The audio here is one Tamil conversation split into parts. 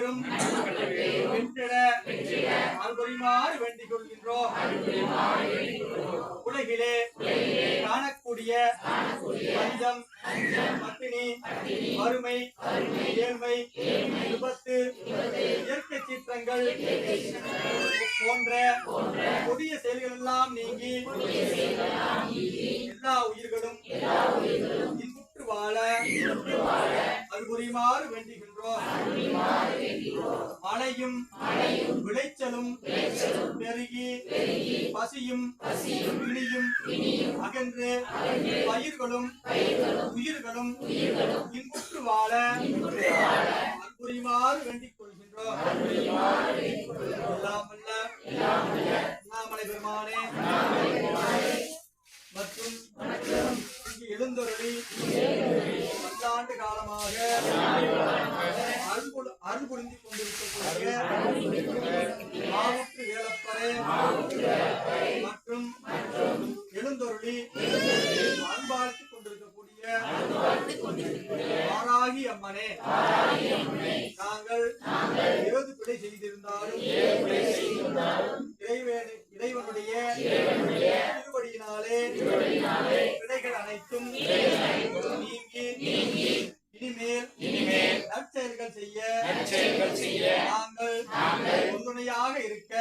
பேரும் வெற்றிட அருள்புரிமாறு வேண்டிக் கொள்கின்றோம். உலகிலே காணக்கூடிய பஞ்சம், பட்டினி, வறுமை, ஏழ்மை, விபத்து, இயற்கை சீற்றங்கள் போன்ற கொடிய செயல்கள் எல்லாம் நீங்கி எல்லா உயிர்களும் இன்புற்று வாழ அருள்புரிமாறு வேண்டுகின்றோம். மழையும் விளைச்சலும் பெருகி பசியும் பிணியும் அகன்று பயிர்களும் உயிர்களும் இன்புற்று வாழ அருள்புரிமாறு வேண்டிக் கொள்கின்றோம். எல்லாம் வல்ல அண்ணாமலை பெருமானே மற்றும் எழுந்தருளி பல்லாண்டு காலமாக அருள் புரிந்து கொண்டிருக்கக்கூடிய மாவுற்று வேலப்பரை மற்றும் எழுந்தருளி அன்பாழ்த்துக் கொண்டிருக்கக்கூடிய ஆராகி அம்மனே, நாங்கள் ஏது பிழை செய்திருந்தாலும் இறைவனுடைய திருவடியினாலே பிழைகள் அனைத்தும் நீங்கி இனிமேல் நற்செயல்கள் செய்ய நாங்கள் உறுதுணையாக இருக்க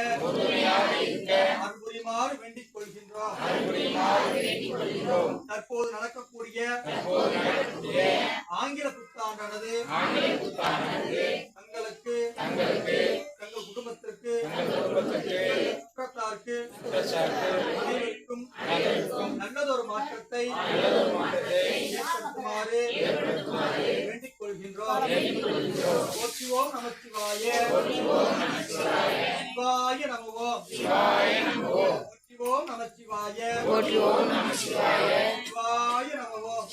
அருள்புரிமாறு வேண்டிக் கொள்கின்றோம். தற்போது நடக்கக்கூடிய ஆங்கில புத்தாண்டானது தங்களுக்கு தங்கள் குடும்பத்திற்கு குற்றத்தாருக்கு அனைவருக்கும் நல்லதொரு மாற்றத்தை ஏற்படுத்துமாறு வேண்டிக் கொள்கின்றோம். போற்றிவோம் நமச்சிவாய, சிவாய நமவோம், போற்றிவோம் நமச்சிவாய, சிவாய நமவோம்.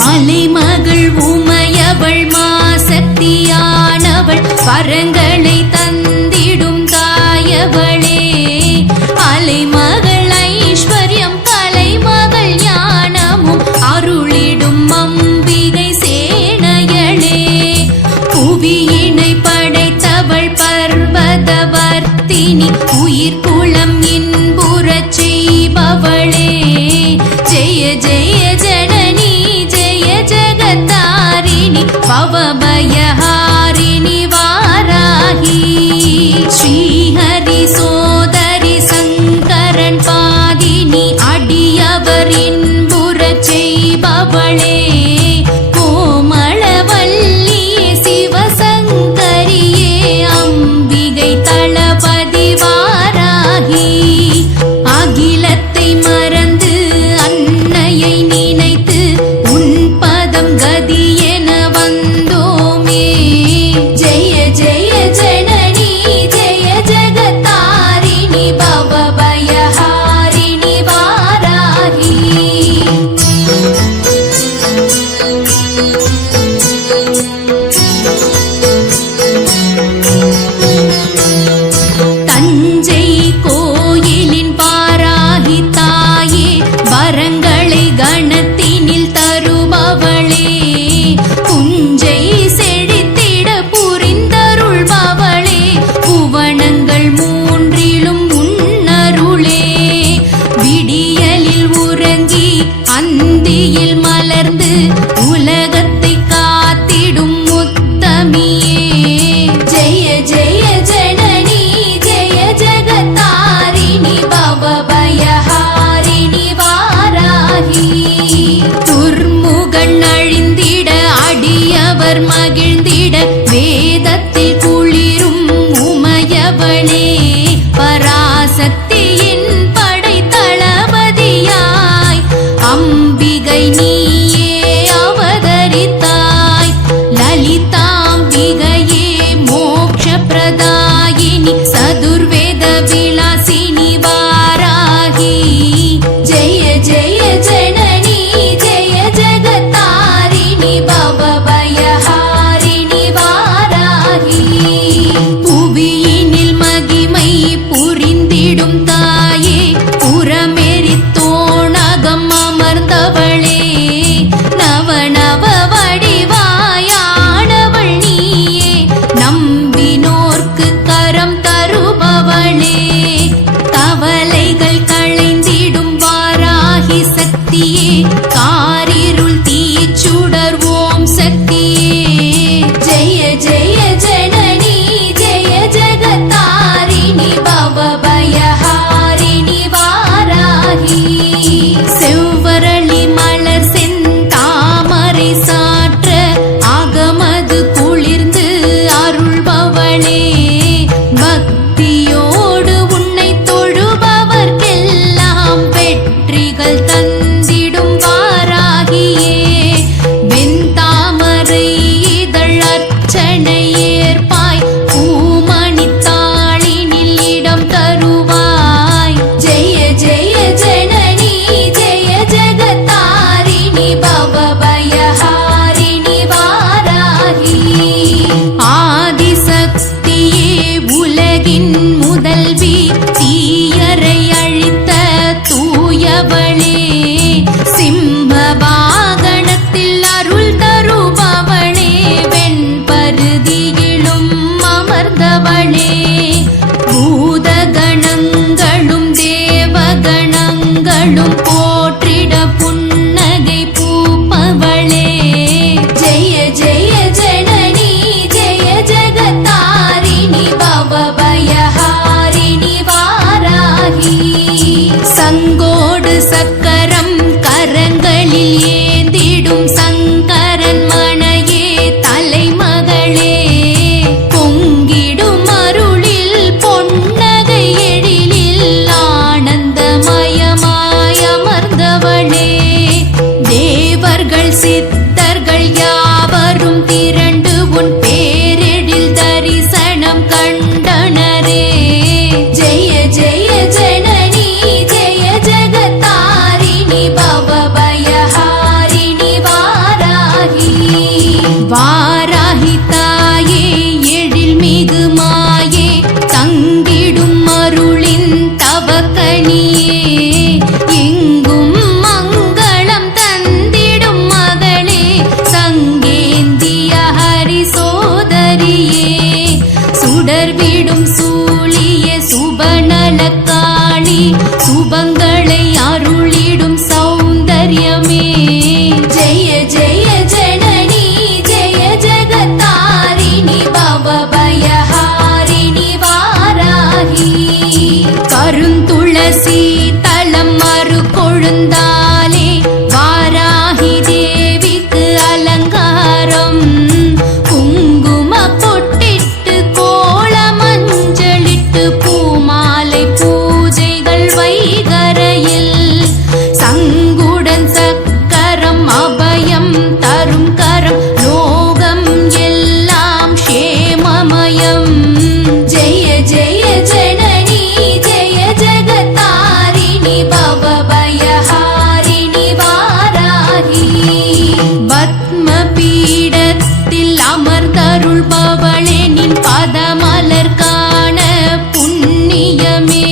மலைமகள் உமையவள் மாசக்தியானவள் பரங்களை தந்திடும் தாயவளே, அலைமகள் ஐஸ்வர்யம் கலைமகள் ஞானமும் அருளிடும் அம்பிகை சேனையளே, புவியினை படைத்தவள் பர்வதவர்த்தினி உயிர் குளம் இன்புறச் செய்பவளே, ஜெய ஜெய ஜனனி ஜெய ஜகத்தாரிணி பவபயஹாரிணி வாராகி, ஸ்ரீஹரி சோதரி சங்கரன் பாதினி அடியவர் இன்புறச் செய்பவளே, கோமளவல்லியே சிவசங்கரியே அம்பிகை தளபதி வாராகி, அகிலத்தை மறந்து அன்னையை நினைத்து உன் பதம் கதி என வந்தோமே, ஜெய ஜெய ஜனனி ஜெய ஜகத்தாரிணி பவபயஹாரிணி வாராகி. தஞ்சை கோயிலின் பாராகி தாயே, வரங்களை கணத்தினில் தருபவளே, புஞ்சை செழித்திட புரிந்தருள்பவளே, புவனங்கள் மூன்றிலும் உன்னருளே, விடியலில் உறங்கி அந்தியில் மலர்ந்து உலகத்தை காத்திடும் முத்தமியே, ஜெய ஜெய ஜனனி ஜெய ஜகத்தாரிணி பவபயஹாரிணி வாராகி, துர்முகன் அழிந்திட அடியவர் மகிழ்ந்திட வேதத்தில் குளிரும் உமையவளே, பராசக்தியின் படை தளபதியாய் அம்பிகை நீயே அவதரித்தாய், லலிதாம்பிகையே மோக்ஷ பிரதாயினி சதுர்வேத விலாசினி வாராகி, ஜெய ஜெய ஜனனி ஜெய ஜகத்தாரிணி பவபயஹாரிணி வாராகி, புவியினில் மகிமை புரிந்திடும் தாயே, புறமெரித்தோணகம் அமர்ந்தவளே, ஆதிசக்தியே காரிருள் தீச்சுடர் ஓம் சக்தியே ஜெய ஜெய ஜனனி ஜெய ஜகதாரிணி பவபயஹாரிணி வாராகி செவ்வரளி மலர் செந்தாமரை சாற்ற ஆகமது குளிர்ந்து அருள்பவளே பக்தியோடு உன்னை தொழுபவர்க்கெல்லாம் வெற்றிகள் தந்திடும் வாராகியே வெண்தாமரை இதழ் அர்ச்சனை ஏற்பாய் பூமணித்தாளினில் இடம் தருவாய் ஜெய ஜெய ஜனனி ஜெய ஜகதாரிணி பவபயஹாரிணி வாராகி ஆதிசக்தியே உலகின் முதல்வி தீயரை அழித்த தூயவளே சிம்ம வாகனத்தில் அருள் தருபவளே வெண்பருதியிலும் அமர்ந்தவளே பூதகணங்களும் தேவகணங்களும் போற்றிட புன்னகை பூப்பவளே ஜெய ஜெய ஜனனி ஜெய ஜகதாரிணி பவபயஹாரிணி வாராகி சங்கோடு சக்கரம் கரங்களில் ஏந்திடும் சங்கரன் மனையே தலைமகளே பொங்கிடும் அருளில் பொன்னகை எழிலில் ஆனந்தமயமாய் அமர்ந்தவளே தேவர்கள் சித்தர்கள் யாவரும் திரண்டு உன் பேரெழில் தரிசனம் கண்டனரே ஜெய ஜெய ஜனனி ஜெய ஜகதாரிணி பவபயஹாரிணி வாராகி வாராகி தாயே எழில் மிகு மாயே தங்கிடும் அருளின் தவக்கனியே எங்கும் மங்களம் தந்திடும் மகளே சங்கேந்திய ஹரி சோதரியே சுடர்விடும் சூழிய சுபநலக்காளி சுபங்களை அருளிடும் சௌந்தர்யமே ஜெய ஜெய ஜனனி ஜெய ஜகதாரிணி பவபயஹாரிணி வாராகி கருந்துளசி தலம் மறு கொழுந்தாலே வாராகி தேவிக்கு அலங்காரம் குங்கும பொட்டிட்டு கோல மஞ்சளிட்டு பூமாலை பூஜைகள் வைகரையில் சங்குடன் சக்கரம் அபயம் தரும் கரம் லோகம் எல்லாம் க்ஷேமமயம் ஜெய ஜெய ஜனனி ஜெய ஜகதாரிணி பவபயஹாரிணி வாராகி பத்ம பீடத்தில் அமர்ந்தருள்பவளே நின் பதமலர் காண புண்ணியமே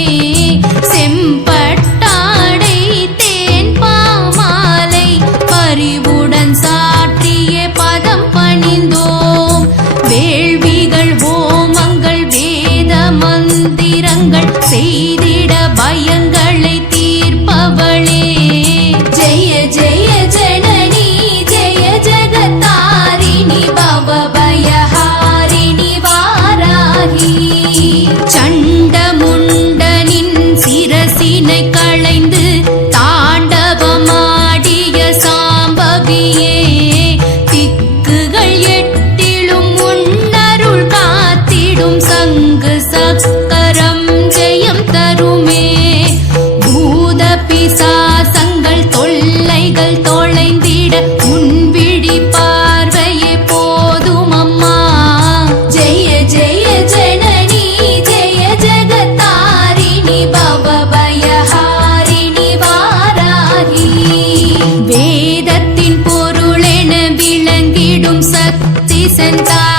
செம்பட்டாடை தேன் பாமாலை பரிவுடன் சாற்றிய பதம் பணிந்தோம் வேள்விகள் ஹோமங்கள் வேத மந்திரங்கள் செய்திட பயங்களை தீர்ப்பவளே ஜெய ஜெய ஜனனி ஜெய ஜகதாரிணி பவபயஹாரிணி வாராகி சண்டமுண்டனின் சிரசினை களைந்து தாண்டவமாடிய சாம்பவியே திக்குகள் எட்டிலும் உன்னருள் காத்திடும் சங்கு சக்கரம் ஜெயம் தருமே பூத பிசாசங்கள் தொல்லைகள் தொலைந்திட உன்விழி பார்வையே போதும் அம்மா ஜெய ஜெய ஜனனி ஜெய ஜகதாரிணி பவபயஹாரிணி வாராகி வேதத்தின் பொருளென விளங்கிடும் சக்தி சென்றார்